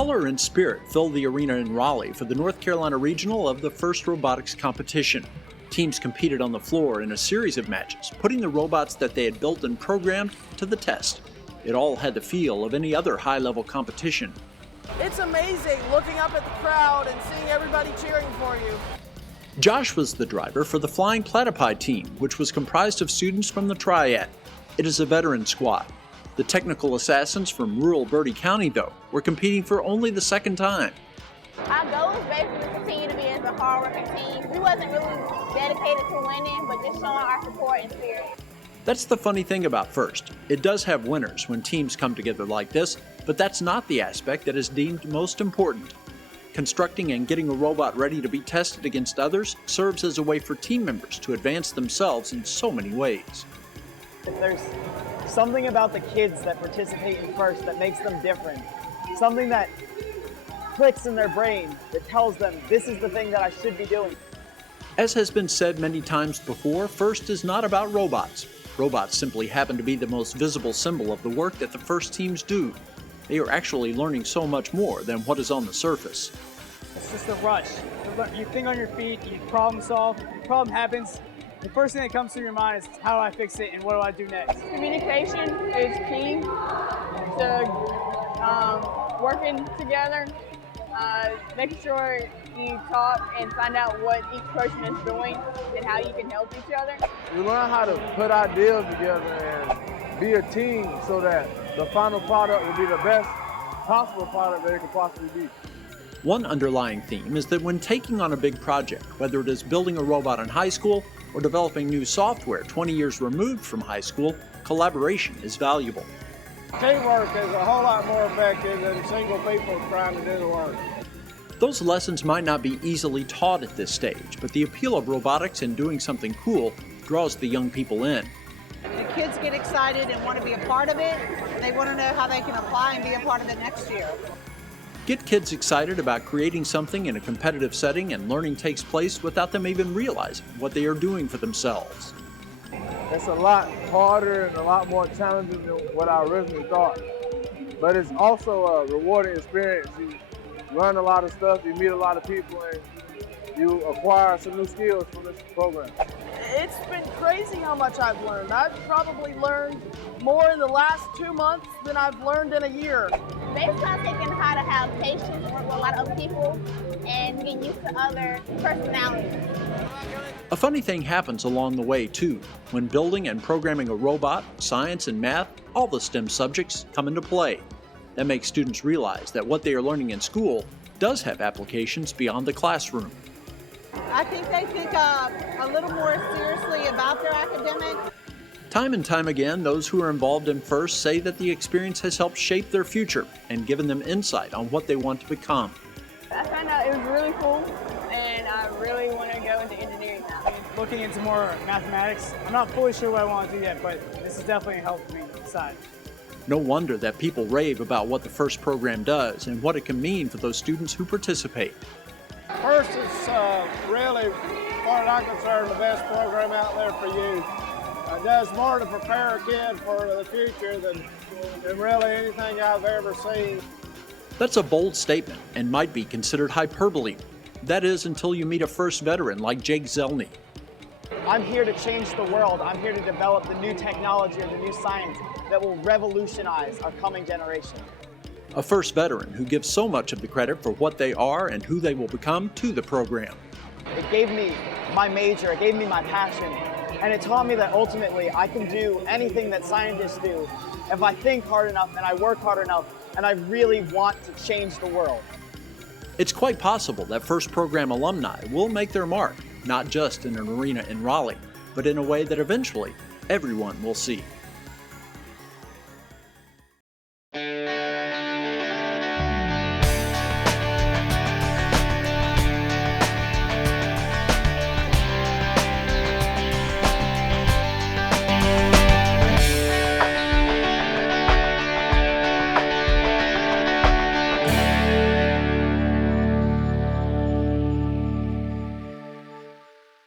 Color and spirit filled the arena in Raleigh for the North Carolina Regional of the first robotics competition. Teams competed on the floor in a series of matches, putting the robots that they had built and programmed to the test. It all had the feel of any other high-level competition. It's amazing looking up at the crowd and seeing everybody cheering for you. Josh was the driver for the Flying Platypi team, which was comprised of students from the Triad. It is a veteran squad. The technical assassins from rural Bertie County, though, were competing for only the second time. Our goal is basically to continue to be as a hard-working team. We wasn't really dedicated to winning, but just showing our support and spirit. That's the funny thing about FIRST. It does have winners when teams come together like this, but that's not the aspect that is deemed most important. Constructing and getting a robot ready to be tested against others serves as a way for team members to advance themselves in so many ways. There's something about the kids that participate in FIRST that makes them different. Something that clicks in their brain that tells them this is the thing that I should be doing. As has been said many times before, FIRST is not about robots. Robots simply happen to be the most visible symbol of the work that the FIRST teams do. They are actually learning so much more than what is on the surface. It's just a rush. You think on your feet, you problem solve, the problem happens. The first thing that comes to your mind is how do I fix it and what do I do next? Communication is key to working together, making sure you talk and find out what each person is doing and how you can help each other. You learn how to put ideas together and be a team so that the final product will be the best possible product that it could possibly be. One underlying theme is that when taking on a big project, whether it is building a robot in high school or developing new software 20 years removed from high school, collaboration is valuable. Teamwork is a whole lot more effective than single people trying to do the work. Those lessons might not be easily taught at this stage, but the appeal of robotics and doing something cool draws the young people in. The kids get excited and want to be a part of it. They want to know how they can apply and be a part of it next year. Get kids excited about creating something in a competitive setting, and learning takes place without them even realizing what they are doing for themselves. It's a lot harder and a lot more challenging than what I originally thought. But it's also a rewarding experience. You learn a lot of stuff, you meet a lot of people, and you acquire some new skills from this program. It's been crazy how much I've learned. I've probably learned more in the last 2 months than I've learned in a year. Basically, I'm taking how to have patience, work with a lot of other people, and get used to other personalities. A funny thing happens along the way, too. When building and programming a robot, science and math, all the STEM subjects come into play. That makes students realize that what they are learning in school does have applications beyond the classroom. I think they think a little more seriously about their academics. Time and time again, those who are involved in FIRST say that the experience has helped shape their future and given them insight on what they want to become. I found out it was really cool, and I really want to go into engineering now. Looking into more mathematics. I'm not fully sure what I want to do yet, but this has definitely helped me decide. No wonder that people rave about what the FIRST program does and what it can mean for those students who participate. FIRST is really, as far as I'm concerned, the best program out there for youth. It does more to prepare a kid for the future than really anything I've ever seen. That's a bold statement and might be considered hyperbole. That is, until you meet a FIRST veteran like Jake Zelny. I'm here to change the world. I'm here to develop the new technology or the new science that will revolutionize our coming generation. A FIRST veteran who gives so much of the credit for what they are and who they will become to the program. It gave me my major, it gave me my passion, and it taught me that ultimately I can do anything that scientists do if I think hard enough and I work hard enough and I really want to change the world. It's quite possible that FIRST program alumni will make their mark, not just in an arena in Raleigh, but in a way that eventually everyone will see.